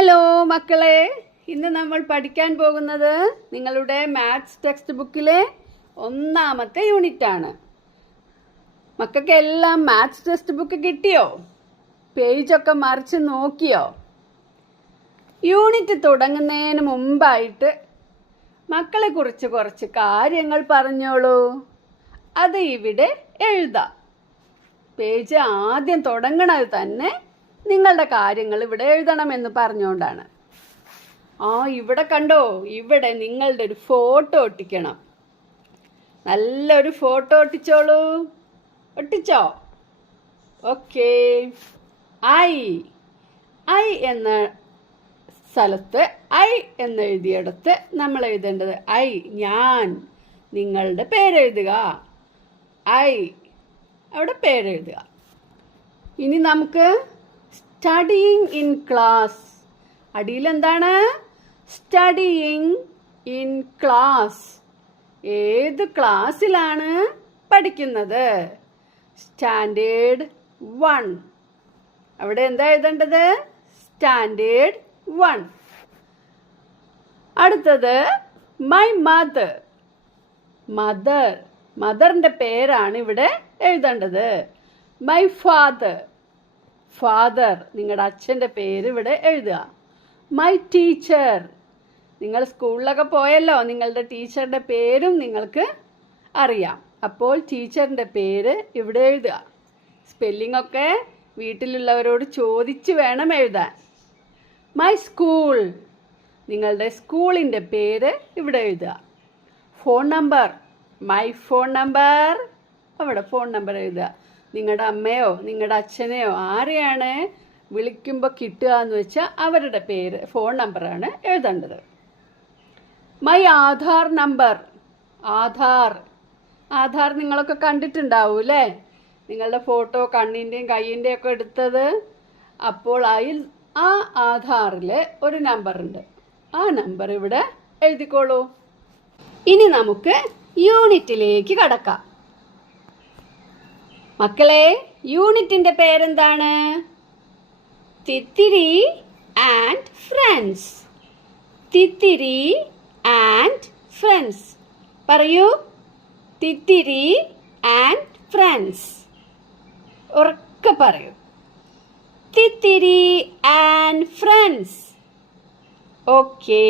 Hello മക്കളെ, ഇന്ന് നമ്മൾ പഠിക്കാൻ പോകുന്നത് നിങ്ങളുടെ മാത്സ് ടെക്സ്റ്റ് ബുക്കിലെ 1ാമത്തെ യൂണിറ്റാണ്. മക്കൾക്ക് എല്ലാം മാത്സ് ടെക്സ്റ്റ് ബുക്ക് കിട്ടിയോ? പേജൊക്കെ മറിച്ച് നോക്കിയോ? യൂണിറ്റ് തുടങ്ങുന്നതിന് മുമ്പായിട്ട് മക്കളെ കുറിച്ച് കുറച്ച് കാര്യങ്ങൾ പറഞ്ഞോളൂ. അത് ഇവിടെ എഴുതാം. പേജ് ആദ്യം തുടങ്ങണത് തന്നെ നിങ്ങളുടെ കാര്യങ്ങൾ ഇവിടെ എഴുതണമെന്ന് പറഞ്ഞുകൊണ്ടാണ്. ഇവിടെ കണ്ടോ, ഇവിടെ നിങ്ങളുടെ ഒരു ഫോട്ടോ ഒട്ടിക്കണം. നല്ലൊരു ഫോട്ടോ ഒട്ടിച്ചോളൂ. ഒട്ടിച്ചോ? ഓക്കേ. ഐ എന്ന സ്ഥലത്ത് ഐ എന്നെഴുതിയിടത്ത് നമ്മൾ എഴുതേണ്ടത് ഞാൻ. നിങ്ങളുടെ പേരെഴുതുക. അവിടെ പേരെഴുതുക. ഇനി നമുക്ക് സ്റ്റഡിയിങ് ഇൻ ക്ലാസ്. അടിയിൽ എന്താണ്? Studying in class. ഏത് ക്ലാസ്സിലാണ് പഠിക്കുന്നത്? സ്റ്റാൻഡേർഡ് 1. അവിടെ എന്താ എഴുതേണ്ടത്? സ്റ്റാൻഡേർഡ് 1. അടുത്തത് മൈ മദർ. മദറിൻ്റെ പേരാണ് ഇവിടെ എഴുതേണ്ടത്. മൈ ഫാദർ, നിങ്ങളുടെ അച്ഛൻ്റെ പേര് ഇവിടെ എഴുതുക. മൈ ടീച്ചർ, നിങ്ങൾ സ്കൂളിലൊക്കെ പോയല്ലോ, നിങ്ങളുടെ ടീച്ചറിൻ്റെ പേരും നിങ്ങൾക്ക് അറിയാം. അപ്പോൾ ടീച്ചറിൻ്റെ പേര് ഇവിടെ എഴുതുക. സ്പെല്ലിംഗ് ഒക്കെ വീട്ടിലുള്ളവരോട് ചോദിച്ച് വേണം എഴുതാൻ. മൈ സ്കൂൾ, നിങ്ങളുടെ സ്കൂളിൻ്റെ പേര് ഇവിടെ എഴുതുക. Phone number, my phone number, അവിടെ ഫോൺ നമ്പർ എഴുതുക. നിങ്ങളുടെ അമ്മയോ നിങ്ങളുടെ അച്ഛനെയോ ആരെയാണ് വിളിക്കുമ്പോൾ കിട്ടുക എന്ന് വെച്ചാൽ അവരുടെ പേര്, ഫോൺ നമ്പറാണ് എഴുതേണ്ടത്. My Aadhaar number. ആധാർ നിങ്ങളൊക്കെ കണ്ടിട്ടുണ്ടാവും അല്ലേ? നിങ്ങളുടെ ഫോട്ടോ കണ്ണിൻ്റെയും കയ്യിൻ്റെയും ഒക്കെ എടുത്തത്. അപ്പോൾ ആ ആധാറിൽ ഒരു നമ്പറുണ്ട്. ആ നമ്പർ ഇവിടെ എഴുതിക്കോളൂ. ഇനി നമുക്ക് യൂണിറ്റിലേക്ക് കടക്കാം. മക്കളെ, യൂണിറ്റിന്റെ പേരെന്താണ്? Thithiri and friends. Thithiri and friends. പറയൂ, തിത്തിരി ആൻഡ് ഫ്രണ്ട്സ്. ഉറക്കെ പറയൂ, തിത്തിരി ആൻഡ് ഫ്രണ്ട്സ്. ഓക്കേ.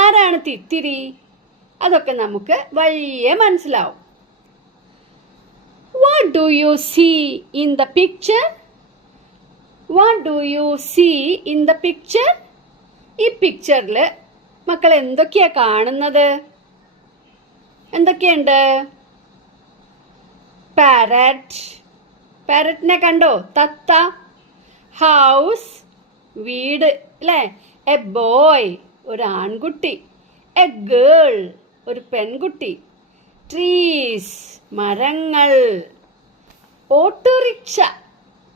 ആരാണ് തിത്തിരി? അതൊക്കെ നമുക്ക് വഴിയെ മനസ്സിലാവും. What do you see in the picture? What do you see in the picture? ഈ പിക്ചറിൽ മക്കൾ എന്തൊക്കെയാ കാണുന്നത്? എന്തൊക്കെയുണ്ട്? പാരറ്റിനെ കണ്ടോ? തത്ത. ഹൗസ്, വീട് അല്ലേ? എ ബോയ്, ഒരു ആൺകുട്ടി. എ ഗേൾ, ഒരു പെൺകുട്ടി. ട്രീസ്, മരങ്ങൾ. ഓട്ടോറിക്ഷ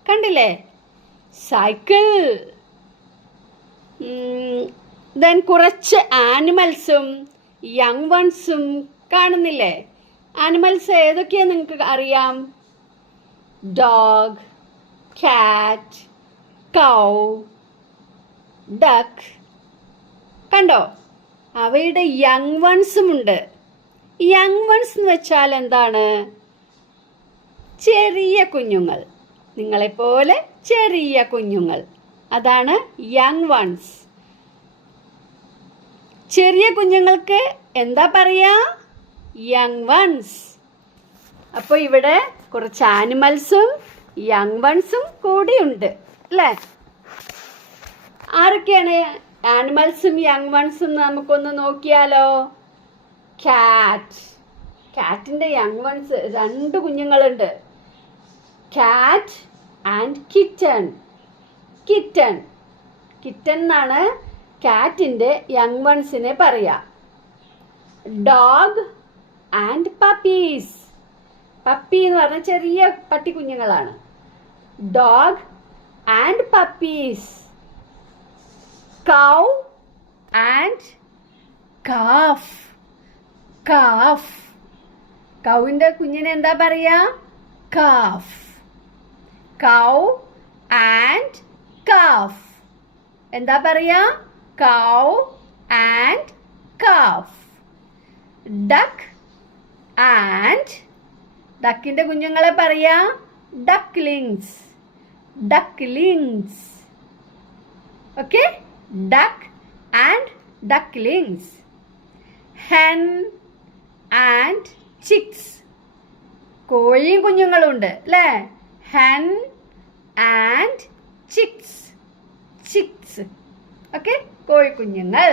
കണ്ടില്ലേ? സൈക്കിൾ. ദെൻ കുറച്ച് ആനിമൽസും യങ് വൺസും കാണുന്നില്ലേ? ആനിമൽസ് ഏതൊക്കെയാ നിങ്ങൾക്ക് അറിയാം? ഡോഗ്, കാറ്റ്, കൗ, ഡക്ക്. കണ്ടോ? അവയുടെ യങ് വൺസും ഉണ്ട്. യങ് വൺസ് എന്ന് വെച്ചാൽ എന്താണ്? ചെറിയ കുഞ്ഞുങ്ങൾ, നിങ്ങളെപ്പോലെ ചെറിയ കുഞ്ഞുങ്ങൾ. അതാണ് യങ് വൺസ്. ചെറിയ കുഞ്ഞുങ്ങൾക്ക് എന്താ പറയാ? Young ones. അപ്പോൾ ഇവിടെ കുറച്ച് ആനിമൽസും യങ് വൺസും കൂടിയുണ്ട് അല്ലേ? ആരൊക്കെയാണ് ആനിമൽസും യങ് വൺസും? നമുക്കൊന്ന് നോക്കിയാലോ. കാറ്റിന്റെ യങ് വൺസ് 2 കുഞ്ഞുങ്ങളുണ്ട്. കാറ്റ് ആൻഡ് കിറ്റൺ. കിറ്റൺ എന്നാണ് കാറ്റിന്റെ യങ് വൺസിനെ പറയാ. Dog and puppies. പപ്പി എന്ന് പറഞ്ഞ ചെറിയ പട്ടി കുഞ്ഞുങ്ങളാണ്. Dog and puppies. Cow and calf. കൗവിന്റെ കുഞ്ഞിനെ എന്താ പറയാ? കാഫ്. Cow and calf. എന്താ പറയാ? Cow and calf. Duck and ഡക്കിന്റെ കുഞ്ഞുങ്ങളെ പറയാ ducklings. Ducklings. Okay, duck and ducklings. Hen and chicks. കോഴിയും കുഞ്ഞുങ്ങളുണ്ട് അല്ലേ? Hen and chicks. Chicks. Okay, കോഴിക്കുഞ്ഞുങ്ങൾ.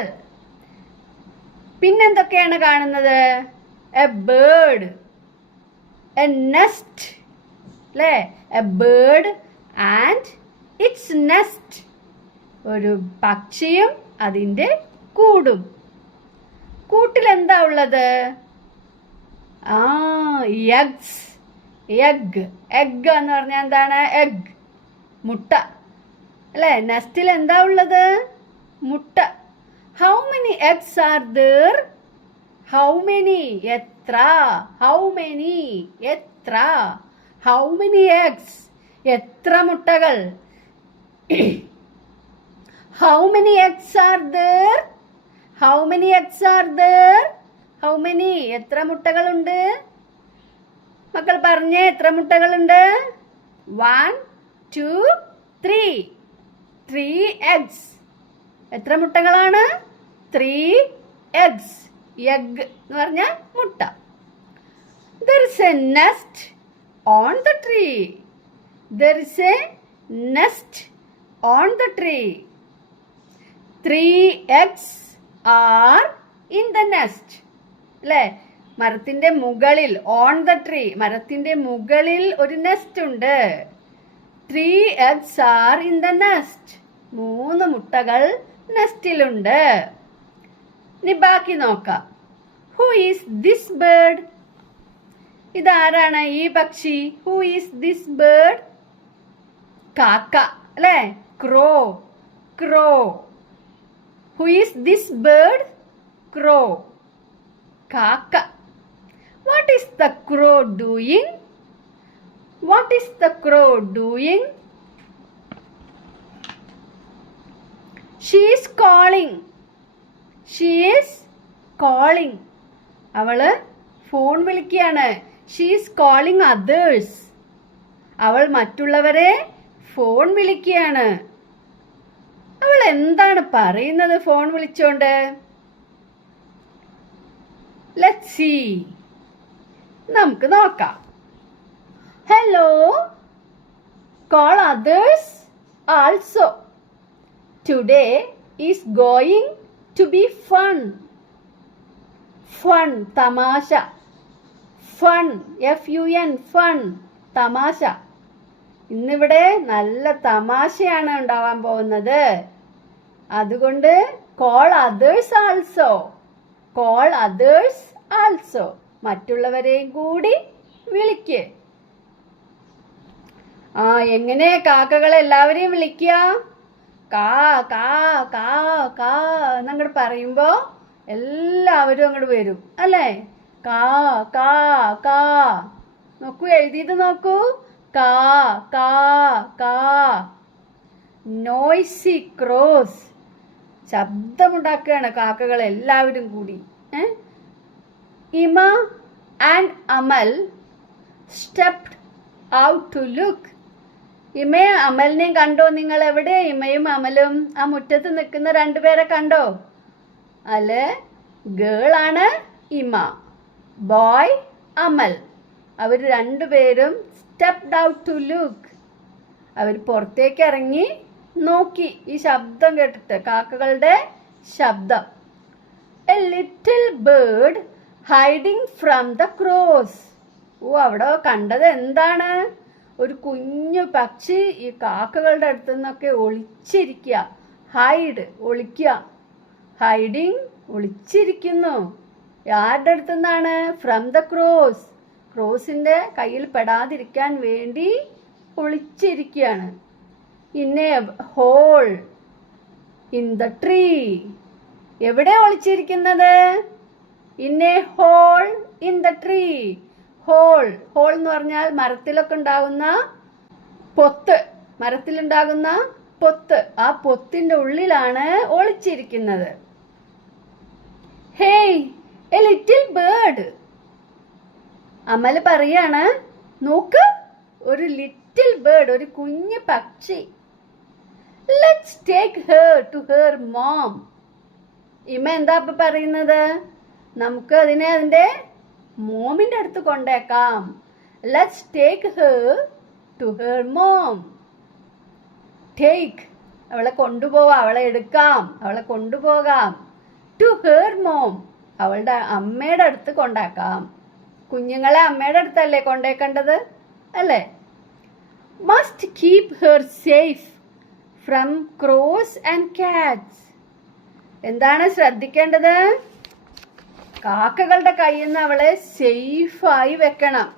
പിന്നെന്തൊക്കെയാണ് കാണുന്നത്? എ ബേർഡ്, എ നെസ്റ്റ് അല്ലേ? A bird and its nest. ഒരു പക്ഷിയും അതിൻ്റെ കൂടും. കൂട്ടിൽ എന്താ ഉള്ളത്? എഗ്സ്. എഗ്. എഗ് എന്ന് പറഞ്ഞാൽ എന്താണ്? എഗ്, മുട്ട അല്ലേ? നെസ്റ്റിൽ എന്താ ഉള്ളത്? മുട്ട. How many eggs are there? How many, എത്ര. ഹൗ മെനി, എത്ര. ഹൗ മെനി എഗ്സ്, എത്ര മുട്ടകൾ. How many eggs are there? How many eggs are there? How many, എത്ര മുട്ടകളുണ്ട്? മക്കൾ പറഞ്ഞേ, എത്ര മുട്ടകളുണ്ട്? 1 2 3. 3 eggs. എത്ര മുട്ടകളാണ്? 3 eggs. എഗ് എന്ന് പറഞ്ഞാൽ മുട്ട. There is a nest on the tree. There is a nest on the tree. 3 eggs are in the nest. അല്ലേ? മരത്തിന്റെ മുകളിൽ, ഓൺ ദ ട്രീ, മരത്തിന്റെ മുകളിൽ ഒരു നെസ്റ്റ് ഉണ്ട്. 3 eggs are in the nest. 3 മുട്ടകൾ നെസ്റ്റിലുണ്ട്. ഇനി ബാക്കി നോക്കാം. Who is this bird? ഇതാരാണ് ഈ പക്ഷി? Who is this bird? കാക്ക അല്ലേ? ക്രോ. ക്രോ. Who is this bird? ക്രോ. കാക്ക. What is the crow doing? What is the crow doing? She is calling. She is calling. അവള് ഫോൺ വിളിക്കുകയാണ്. She is calling others. അവൾ മറ്റുള്ളവരെ ഫോൺ വിളിക്കുകയാണ്. അവൾ എന്താണ് പറയുന്നത് ഫോൺ വിളിച്ചോണ്ട്? Let's see. നമുക്ക് നോക്കാം. Hello. Call others also. Today is going to be fun. Fun, തമാശ. Fun, F-U-N, fun, തമാശ. ഇന്നിവിടെ നല്ല തമാശയാണ് ഉണ്ടാവാൻ പോകുന്നത്. അതുകൊണ്ട് call others also. Call others also. മറ്റുള്ളവരെയും കൂടി വിളിക്ക്. എങ്ങനെ കാക്കകളെ എല്ലാവരെയും വിളിക്കുക? കാ കാ കാ കാ എന്നങ്ങോട്ട് പറയുമ്പോ എല്ലാവരും അങ്ങോട്ട് വരും അല്ലേ? കാ കാ കാ. നോക്കൂ, എഴുതിയത് നോക്കൂ. കാ കാ കാ. Noisy cross. ശബ്ദമുണ്ടാക്കുകയാണ് കാക്കകൾ എല്ലാവരും കൂടി. Ima and Amal stepped out to look. ഇമയെ അമലിനെയും കണ്ടോ നിങ്ങൾ? എവിടെ ഇമയും അമലും? ആ മുറ്റത്ത് നിൽക്കുന്ന രണ്ടുപേരെ കണ്ടോ? അല്ലെ, ഗേൾ ആണ് ഇമ, ബോയ് അമൽ. അവർ രണ്ടുപേരും സ്റ്റെപ്ഡ് ഔട്ട് ടു ലുക്ക്. അവർ പുറത്തേക്ക് ഇറങ്ങി നോക്കി. ഈ ശബ്ദം കേട്ടിട്ട്, കാക്കകളുടെ ശബ്ദം. A little bird hiding from the cross. അവിടെ കണ്ടത് എന്താണ്? ഒരു കുഞ്ഞു പക്ഷി ഈ കാക്കകളുടെ അടുത്ത് നിന്നൊക്കെ ഒളിച്ചിരിക്കുക. ഹൈഡ്, ഒളിക്കുക. ഹൈഡിങ്, ഒളിച്ചിരിക്കുന്നു. ആരുടെ അടുത്ത് നിന്നാണ്? From the cross. ക്രോസിന്റെ കയ്യിൽ പെടാതിരിക്കാൻ വേണ്ടി ഒളിച്ചിരിക്കുകയാണ്. In a hole in the tree. എവിടെ ഒളിച്ചിരിക്കുന്നത്? In a hole in the tree. Hole, hole എന്ന് പറഞ്ഞാൽ മരത്തിലൊക്കെ ഉണ്ടാകുന്ന പൊത്ത്, മരത്തിലുണ്ടാകുന്ന പൊത്ത്, ആ പൊത്തിന്റെ ഉള്ളിലാണ് ഒളിച്ചിരിക്കുന്നത്. Hey a little bird. Amal പറയാണ്, നോക്ക്, ഒരു ലിറ്റിൽ ബേർഡ്, ഒരു കുഞ്ഞു പക്ഷി. Let's take her to her mom. Ima എന്താ ഇപ്പൊ പറയുന്നത്? നമുക്ക് അതിനെ അതിന്റെ മോമിന്റെ അടുത്ത് കൊണ്ടേക്കാം. Let's take her to her mom. Take, അവളെ കൊണ്ടുപോവാം, അവളെ എടുക്കാം, അവളെ കൊണ്ടുപോകാം. ടു ഹെർ മോം, അവളുടെ അമ്മയുടെ അടുത്ത് കൊണ്ടാക്കാം. കുഞ്ഞുങ്ങളെ അമ്മയുടെ അടുത്തല്ലേ കൊണ്ടേക്കേണ്ടത്, അല്ലേ? Must keep her safe from cross and Katz. എന്താണ് ശ്രദ്ധിക്കേണ്ടത്? കാക്കകളുടെ കയ്യിൽ നിന്ന് അവളെ സേഫായി വെക്കണം.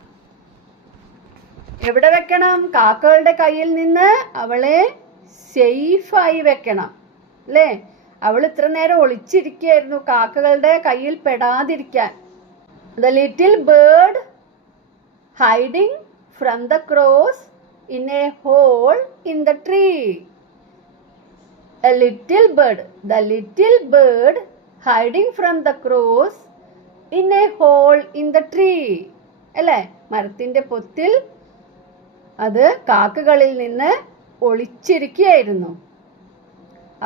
എവിടെ വെക്കണം? കാക്കകളുടെ കയ്യിൽ നിന്ന് അവളെ സേഫായി വെക്കണം, അല്ലേ? അവൾ ഇത്ര നേരം ഒളിച്ചിരിക്കുകയായിരുന്നു കാക്കകളുടെ കയ്യിൽ പെടാതിരിക്കാൻ. The little bird hiding from the crows in a hole in the tree. A little bird, the little bird hiding from the crows in a hole in the tree. അല്ലേ? മരത്തിന്റെ പൊത്തിൽ അത് കാക്കകളിൽ നിന്ന് ഒളിച്ചിരിക്കുകയായിരുന്നു.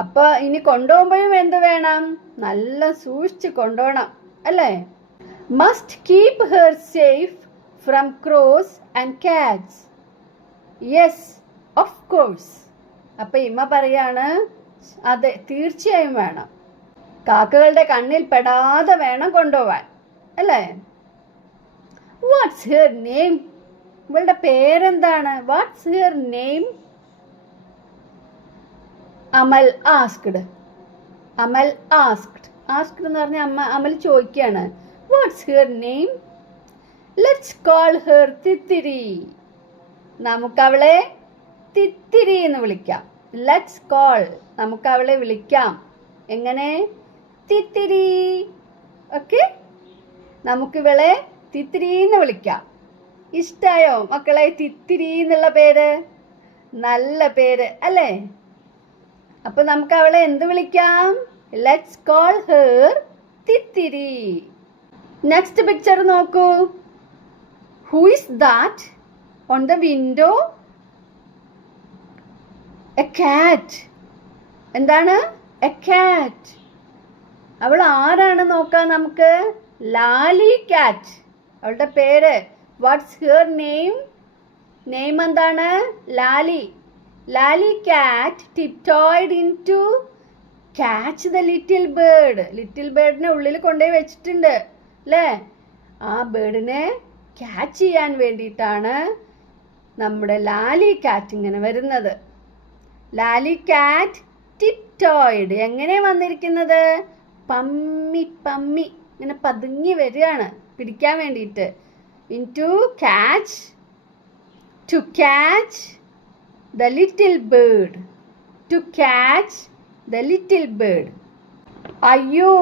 അപ്പൊ ഇനി കൊണ്ടുപോകുമ്പോഴും എന്ത് വേണം? നല്ല സൂക്ഷിച്ച് കൊണ്ടുപോകണം, അല്ലേ? Must keep her safe from cross and Katz. Yes, of course. അപ്പൊ ഇമ്മ പറയാണ്, അതെ, തീർച്ചയായും വേണം. കാക്കകളുടെ കണ്ണിൽ പെടാതെ വേണം കൊണ്ടുപോവാൻ, അല്ലേ? What's her name? ഇവളുടെ പേരെന്താണ്? What's her name? Amal asked. Amal asked. Asked എന്ന് പറഞ്ഞാൽ അമൽ ചോദിക്കുകയാണ്, what's her name? Let's call her Thithiri. നമുക്കവളെ തിത്തിരി എന്ന് വിളിക്കാം. ലെറ്റ്സ് കോൾ, നമുക്കവളെ വിളിക്കാം. എങ്ങനെ? തിത്തിരി. ഓക്കെ, നമുക്കിവളെ തിത്തിരി എന്ന് വിളിക്കാം. ഇഷ്ടായോ മക്കളെ തിത്തിരി എന്നുള്ള പേര്? നല്ല പേര്, അല്ലേ? അപ്പൊ നമുക്ക് അവളെ എന്ത് വിളിക്കാം? Let's call her Thithiri. Next picture നോക്കൂ. Who is that on the window? A cat. എന്താണ്? എ കാറ്റ്. അവൾ ആരാണ് നോക്കാം നമുക്ക്? ലാലി കാറ്റ്. അവളുടെ പേര്. Watts her name? നെയിം എന്താണ്? Lali. Lali cat tiptoed in to catch the little bird. Little ബേർഡിനെ ഉള്ളിൽ കൊണ്ടുപോയി വെച്ചിട്ടുണ്ട്, അല്ലേ? ആ ബേർഡിനെ ക്യാച്ച് ചെയ്യാൻ വേണ്ടിയിട്ടാണ് നമ്മുടെ ലാലി കാറ്റ് ഇങ്ങനെ വരുന്നത്. ലാലി കാറ്റ് ടിപ്ടോയ്ഡ്. എങ്ങനെ വന്നിരിക്കുന്നത്? പമ്മി പമ്മി, ഇങ്ങനെ പതുങ്ങി വരികയാണ് പിടിക്കാൻ വേണ്ടിയിട്ട്. In to catch, to catch the little bird. To catch the little bird. അയ്യോ,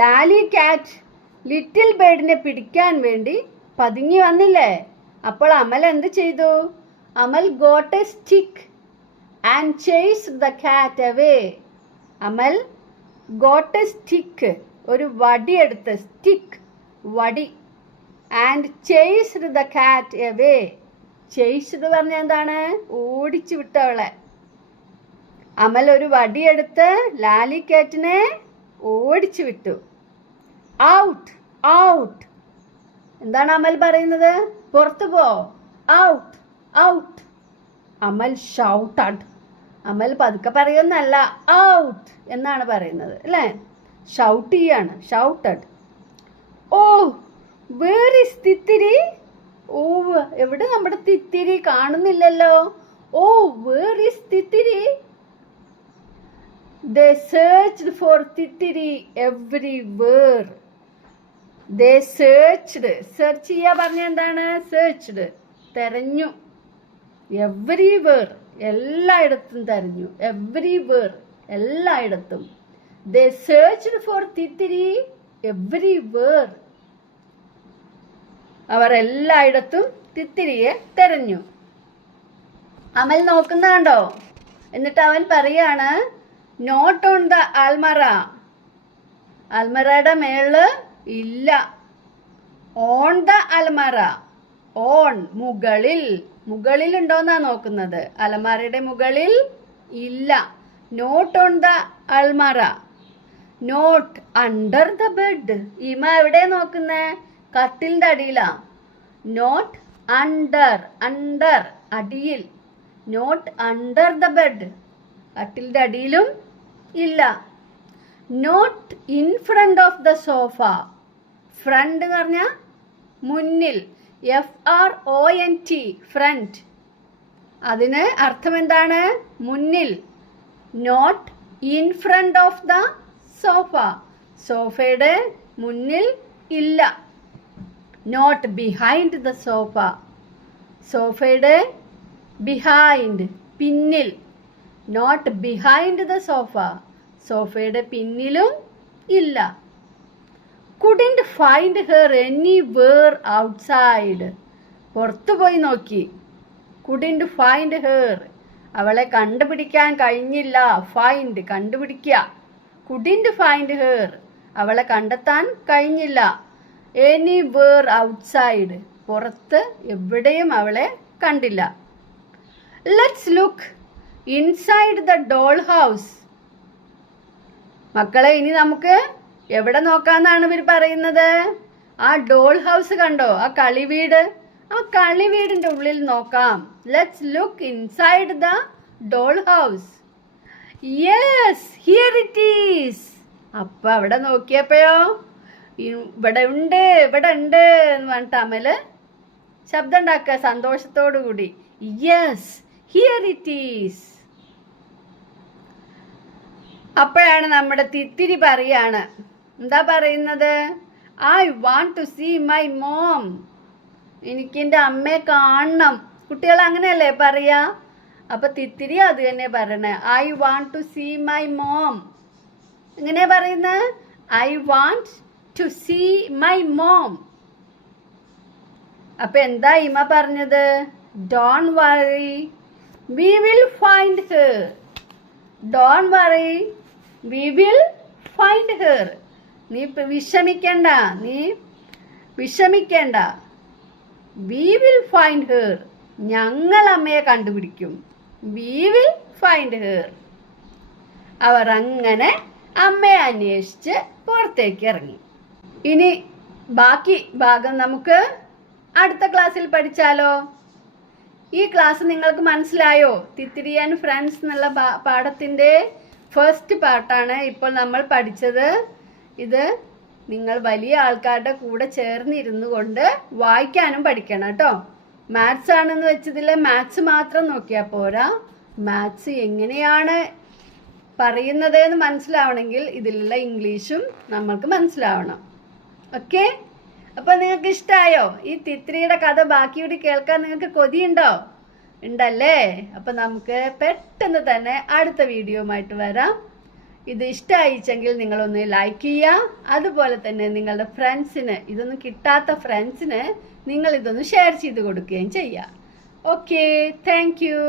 ലാലി കാറ്റ് ലിറ്റിൽ ബേർഡിനെ പിടിക്കാൻ വേണ്ടി പതുങ്ങി വന്നില്ലേ? അപ്പോൾ അമൽ എന്ത് ചെയ്തു? അമൽ got a stick and chased the cat away. Amal got a stick, ഒരു വടി എടുത്ത്, സ്റ്റിക്ക്, വടി, and chased the cat away. ചേച്ചത് പറഞ്ഞ എന്താണ്? ഓടിച്ചു വിട്ടവളെ. അമൽ ഒരു വടിയെടുത്ത് ലാലി കാറ്റിനെ ഓടിച്ചു വിട്ടു. Out, out. എന്താണ് അമൽ പറയുന്നത്? പുറത്തു പോ, out, out. Amal shouted. Amal പതുക്കെ പറയുന്നല്ല, ഔട്ട് എന്നാണ് പറയുന്നത്, അല്ലേ? ഷൗട്ട് ചെയ്യാണ്, shouted. Oh, where is Thithiri? Oh, എവിടെ നമ്മുടെ തിത്തിരി? കാണുന്നില്ലല്ലോ. Oh, where is Thithiri? They searched for Thithiri everywhere. They searched. Search ചെയ്യാ പറഞ്ഞ എന്താണ്? സെർച്ച്ഡ്, തെരഞ്ഞു. എവരിവേർ, എല്ലായിടത്തും തെരഞ്ഞു. എവരിവേർ, എല്ലായിടത്തും. They searched for Thithiri everywhere. അവർ എല്ലായിടത്തും തിത്തിരിയെ തെരഞ്ഞു. അമൽ നോക്കുന്ന കണ്ടോ? എന്നിട്ട് അവൻ പറയാണ് നോട്ട് ഓൺ ദ അൽമറ. അൽമറയുടെ മേള് ഇല്ല. On the അൽമറ. ഓൺ മുകളിൽ. മുകളിൽ ഉണ്ടോന്നാ നോക്കുന്നത്. അലമാരയുടെ മുകളിൽ ഇല്ല. Not on the almirah. Not under the bed. Ima എവിടെ നോക്കുന്നേ? കട്ടിലിന്റെ അടിയിലാ. Not under. അണ്ടർ അടിയിൽ. Not under the bed. കട്ടിലിന്റെ അടിയിലും ഇല്ല. Not in front of the sofa. Front എന്ന് പറഞ്ഞാൽ മുന്നിൽ. FRONT front. അതിന് അർത്ഥം എന്താണ്? മുന്നിൽ. Not in front of the sofa. സോഫയുടെ മുന്നിൽ ഇല്ല. Not behind the sofa. സോഫയുടെ ബിഹൈൻഡ് പിന്നിൽ. Not behind the sofa. സോഫയുടെ പിന്നിലും ഇല്ല. couldn't find her anywhere outside. പുറത്തു പോയി നോക്കി. couldn't find her. അവളെ കണ്ടുപിടിക്കാൻ കഴിഞ്ഞില്ല. find കണ്ടുപിടിക്കുക. couldn't find her. അവളെ കണ്ടെത്താൻ കഴിഞ്ഞില്ല. anywhere outside. പുറത്ത് എവിടെയും അവളെ കണ്ടില്ല. let's look inside the doll house. മക്കളെ ഇനി നമുക്ക് എവിടെ നോക്കാന്നാണ് ഇവർ പറയുന്നത്? ആ ഡോൾ ഹൗസ് കണ്ടോ? ആ കളിവീട്. ആ കളിവീടിന്റെ ഉള്ളിൽ നോക്കാം. Let's look inside the doll house. Yes, here it is. അപ്പൊ അവിടെ നോക്കിയപ്പോഴോ ഇവിടെ ഉണ്ട് എന്ന് പറഞ്ഞിട്ട് അമല് ശബ്ദം ഉണ്ടാക്കുക സന്തോഷത്തോടു കൂടി. Yes, here it is. അപ്പോഴാണ് നമ്മുടെ തിത്തിരി പറയാണ്. എന്താ പറയുന്നത്? I want to see my mom. എനിക്ക് എൻ്റെ അമ്മയെ കാണണം. കുട്ടികൾ അങ്ങനെയല്ലേ പറയാ? അപ്പൊ തിത്തിരി അത് തന്നെ പറയണേ. I want to see my mom. എങ്ങനെ പറയുന്നത്? I want to see my mom. അപ്പൊ എന്താ ഇമ പറഞ്ഞത്? Don't worry, we will find her. Don't worry, we will find her. നീ വിഷമിക്കണ്ട. We will find her. ഞങ്ങൾ അമ്മയെ കണ്ടുപിടിക്കും. We will find her. അവർ അങ്ങനെ അമ്മയെ അന്വേഷിച്ച് പുറത്തേക്ക് ഇറങ്ങി. ഇനി ബാക്കി ഭാഗം നമുക്ക് അടുത്ത ക്ലാസ്സിൽ പഠിച്ചാലോ? ഈ ക്ലാസ് നിങ്ങൾക്ക് മനസ്സിലായോ? തിത്തിരി ആൻഡ് ഫ്രണ്ട്സ് എന്നുള്ള പാഠത്തിന്റെ ഫസ്റ്റ് പാർട്ടാണ് ഇപ്പോൾ നമ്മൾ പഠിച്ചത്. ഇത് നിങ്ങൾ വലിയ ആൾക്കാരുടെ കൂടെ ചേർന്നിരുന്നു കൊണ്ട് വായിക്കാനും പഠിക്കണം കേട്ടോ. മാത്സ് ആണെന്ന് വെച്ചതിൽ മാത്സ് മാത്രം നോക്കിയാൽ പോരാ. മാത്സ് എങ്ങനെയാണ് പറയുന്നത് എന്ന് മനസ്സിലാവണമെങ്കിൽ ഇതിലുള്ള ഇംഗ്ലീഷും നമ്മൾക്ക് മനസ്സിലാവണം. ഓക്കെ? അപ്പൊ നിങ്ങൾക്ക് ഇഷ്ടമായോ? ഈ തിത്രിയുടെ കഥ ബാക്കിയോട് കേൾക്കാൻ നിങ്ങൾക്ക് കൊതിയുണ്ടോ? ഉണ്ടല്ലേ? അപ്പൊ നമുക്ക് പെട്ടെന്ന് തന്നെ അടുത്ത വീഡിയോയുമായിട്ട് വരാം. ഇത് ഇഷ്ടമായിച്ചെങ്കിൽ നിങ്ങളൊന്ന് ലൈക്ക് ചെയ്യുക. അതുപോലെ തന്നെ നിങ്ങളുടെ ഫ്രണ്ട്സിന്, ഇതൊന്നും കിട്ടാത്ത ഫ്രണ്ട്സിന് നിങ്ങൾ ഇതൊന്ന് ഷെയർ ചെയ്ത് കൊടുക്കുകയും ചെയ്യുക. Okay, thank you.